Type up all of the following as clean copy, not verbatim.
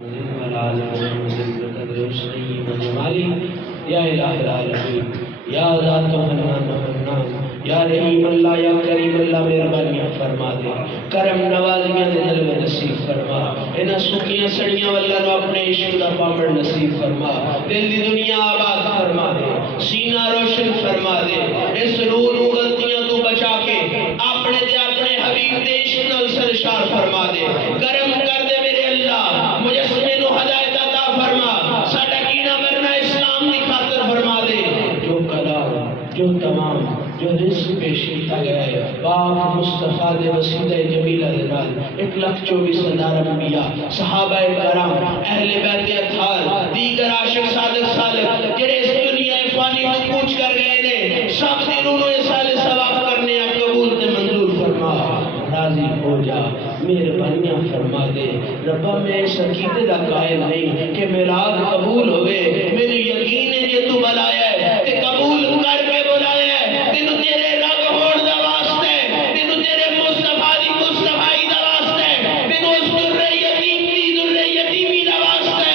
یا الہ العالمین یا ذات حنان حنان یا رحیم اللہ یا کریم اللہ مہربانیاں فرما دے، کرم نوازیاں دے دل میں نصیب فرما، انہاں سکیاں سڑیاں واللہ نو اپنے عشق دا پامڑ نصیب فرما، دل دی دنیا آباد فرما دے، سینہ روشن فرما دے، اس روح نو غلطیاں تو بچا کے اپنے دے اپنے حبیب دے عشق نال سرشار فرما دے، کرم کر دے میرے اللہ، مجسمے نو ہدایت عطا فرما، ساڈا کینا مرنا اسلام دی خاطر فرما دے، جو کلام جو تمام جو رزق پیش کیتا گیا ہے پاک مصطفیٰ دے وسیلہ جمیلہ دے نال 1,24,000 انبیاء صحابہ کرام اہل بیت اطہار دیگر عاشق صادق صالح جڑے اس دنیا فانی میں کوچ کر گئے نے سب دنوں نے سال ثواب کرنے قبول تے منظور فرما، راضی ہو جا، مہربانیاں فرما دے ربا، میں اس عقیدے دا قائل نہیں کہ میلاد قبول ہوئے، میرے یقین ہے یہ تو بلایا ہے تے قبول کر کے بلایا ہے، تینوں تیرے رب ہوڑ دا واسطے، تینوں تیرے مصطفیٰ دی مصطفائی دا واسطے، تینوں اس در یتیمی دا واسطے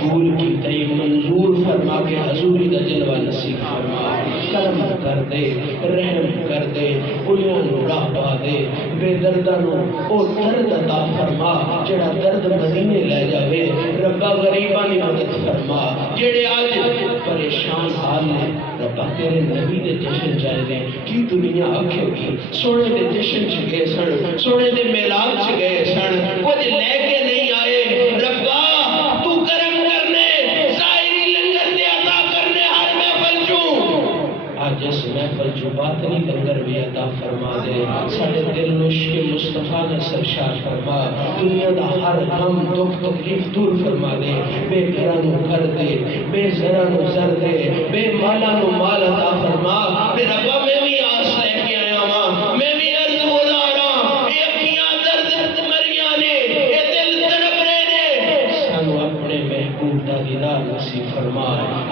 قبول کی تی منظور فرما کے حضوری دا جلوہ نصیب فرما، کرم کر دے، رحم کر دے، بلیاں نو راہ پا دے، بے دردانو او درد عطا فرما جڑا درد مدینے لے جاوے، ربا غریبانی مدد فرما، جڑے آج پریشان حال نے ربا تیرے نبی دے جشن جائے دے کی دنیا آکھے گی، سونے دے جشن چگے سن، سونے دے میلاد چگے سن، کچھ لے کے نہیں آئے، ربا تو کرم کرنے ظاہری لنگر دے عطا کرنے ہر محفل چوں، آج اس محفل جو باطنی لنگر بھی عطا فرما دے، ساڑھے دل نشک مصطفیٰ نے سرشار فرما، دنیا دا ہر غم دکھ تکلیف دور فرما دے، بے گھرانو گھر دے، بے زرانو زر دے، بے مالانو مال عطا فرما، بے ربا میں بھی آس لے کے آیا ماں، میں بھی عرض بولا رہا، اے اکھیاں درد مریاں نے، اے دل تڑپ رہے نے، سانو اپنے محبوب دا دیدار نصیب فرما،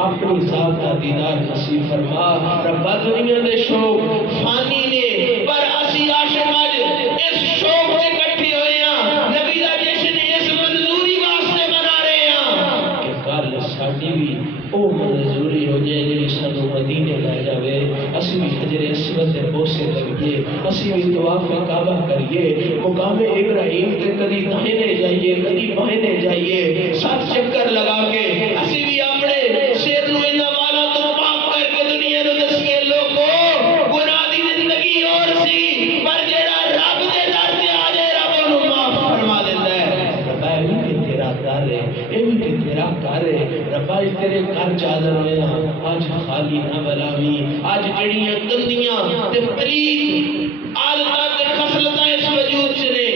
اپنی ذات دا دیدار نصیب فرما، ربا دنیا دے شوق فانی نے پر اسی عاشق آج اس شوق سے کٹھے ہوئے ہیں، نبی دا جشن اس منظوری واسطے منا رہے ہیں کہ کل ساڈی بھی او منظوری ہو جائے جی سانو مدینے لے جاوے، اسی بھی حجر اسود دے بوسے لگیے، اسی بھی طواف کعبہ کریے، مقام ابراہیم تے کدی دائنے جائیے کدی بائنے جائیے، 7 چکر لگا کے اسی بھی اپنے سر نو انہاں والا تو پاک کر کے دنیا نو دسیے لوگو گناہ دی زندگی اور سی پر جیڑا رب دے در تے آ جائے رب انہوں معاف فرما دیتا ہے، ربا یہ بھی کہ تیرا در ہے، یہ بھی کہ تیرا گھر ہے، ربا تیرے گھر چادر ہوئے نا آج خالی نہ بلاوی، آج جڑیاں گندیاں تے پلید عادتاں تے خصلتاں اس وجود سے نے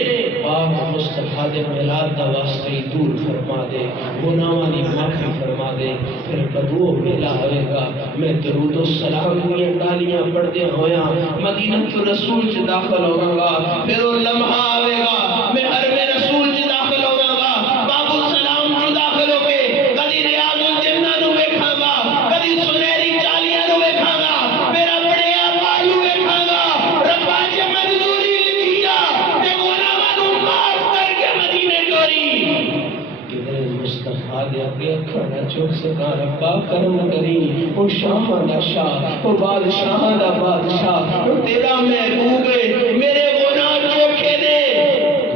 پاک مصطفیٰ دے میلاد دا واسطے دور فرما دے، گناہاں دی معافی فرما دے، پھر بدو میلا ہوئے گا، میں درود و سلام ہوئے تالیاں پڑھتے ہویا مدینہ رسول سے داخل ہوگا گا، پھر وہ لمحہ آئے گا میں حرم رسول سے داخل ہوگا گا، باب السلام جو داخل ہو کے کدی ریاض الجنہ نو ویکھاں گا، کدی سنہری چالیاں نو ویکھاں گا، میرا بڑے اعمال نو ویکھاں گا، ربا جے منظوری لکھیا تے گناہاں نو معاف کر کے مدینے ٹوری، کدھر مصطفیٰ دے اگے اکھاں نہ چک سکا، ربا کرم کری، او شاہ دا شاہ، او بادشاہ دا بادشاہ، او تیرا محبوب ہے، میرے گناہ چوکھے دے،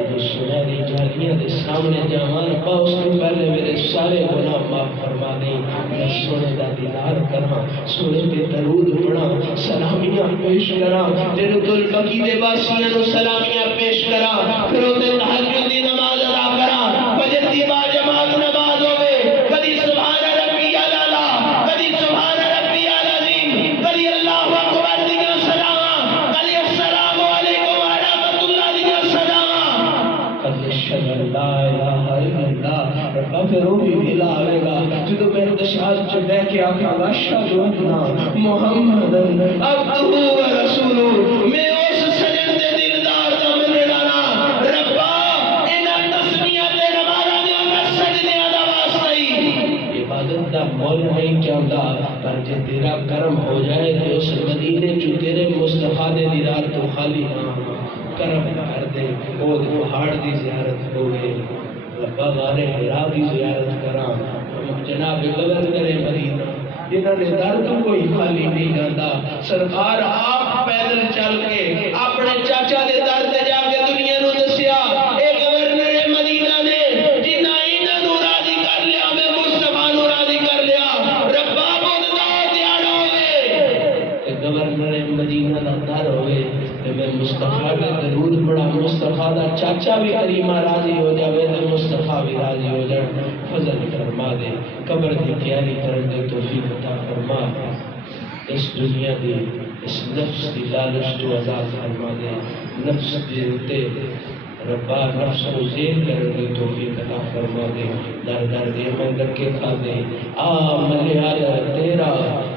تو سنہری جالیاں دے سامنے جاواں ربا اس سے پہلے میرے سارے گناہ معاف فرما دے، میں سونے دا دیدار کراں، سونے دے درود پڑھاں، سلامیاں پیش کراں، تیرے دل بقی دے باسیاں نو سلامیاں پیش کراں، پھر اوتے تہجد دی نماز ادا کراں، فجر دی با جماعت نماز ہوے، کدی سبحان ربی الاعلی، کدی سبحان ربی العظیم، کدی اللہ اکبر دیاں سلاواں، کدی السلام علیکم ورحمۃ اللہ دیاں سلاواں، کدی اشہد ان لا الہ الا اللہ، ربا پھر وہ بھی ویلا آئے گا جدو میرے دشاج چ بہ کے آکھاں گا اشہد ان محمد عبدہ و رسولہ، میں اس سجن دے دلدار دا مننا نا، ربا انہاں تسبیحاں تے نمازاں دے سجدیاں دا واسطہ ہی عبادت دا مول نہیں چاہتا، پر جے تیرا کرم ہو جائے تو اس مدینے چ تیرے مصطفیٰ دے دیدار تو خالی نہ کرم کر دے، وہ پہاڑ دی زیارت ہوئے ربا غار حرا کی زیارت کراں جناب گورنر مدینہ جنہوں نے در تو کوئی خالی نہیں جاتا سرکار آپ پیدل چل کے اپنے چاچا دے در تے جا کے دنیا نو دسیا اے گورنر مدینہ نے جنہ انہاں نو راضی کر لیا میں مصطفیٰ نو راضی کر لیا ربا بہت دا دیاڑا ہوئے گورنر مدینہ دا در ہوئے تے میں مصطفیٰ کا درود پڑھا مصطفیٰ دا چاچا بھی کریمہ راضی ہو جاوے تے مصطفیٰ بھی راضی ہو جائے فضل فرما دے قبر دی تیاری کرن دے توفیق عطا فرما اس دنیا دی اس نفس دی لالچ تو آزاد فرما دے نفس دے اتے ربا نفس کو زیر کرن دے توفیق عطا فرما دے در در دے من لکے کھا دے ملے آیا تیرا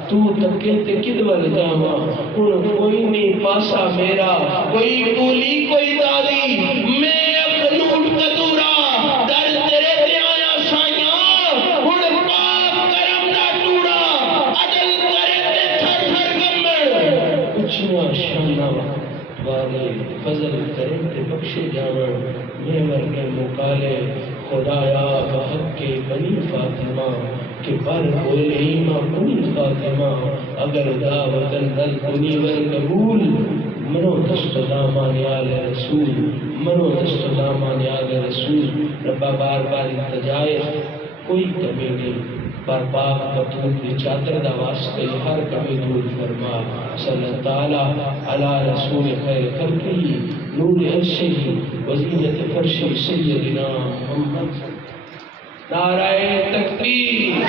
تو تکے تے کدول جاما ان کوئی نہیں پاسا میرا کوئی بولی کوئی دادی میں اقنوٹ قدورا در تیرے تے آیا سائیاں ان پاک کرم دا ٹوڑا عدل کرے تے تھر تھر گمڑ اچھنا شانہ والے فضل کرے تے بخشے جاون میں ورگے مکالے خدایا بحق کے بنی فاطمہ کہ پر ہوئے ایمان کنی فاطمہ اگر دا وطن دل کنی ور قبول منو دست دامان یال رسول منو دست دامان یال رسول ربا بار بار التجائے کوئی کمی نہیں پر پاک بطول دی چادر دا واسطے ہر کمی دور فرما صلی اللہ تعالی علی رسول خیر خلقی نور عرشی وزینت فرشی سیدنا محمد نعرہ تکبیر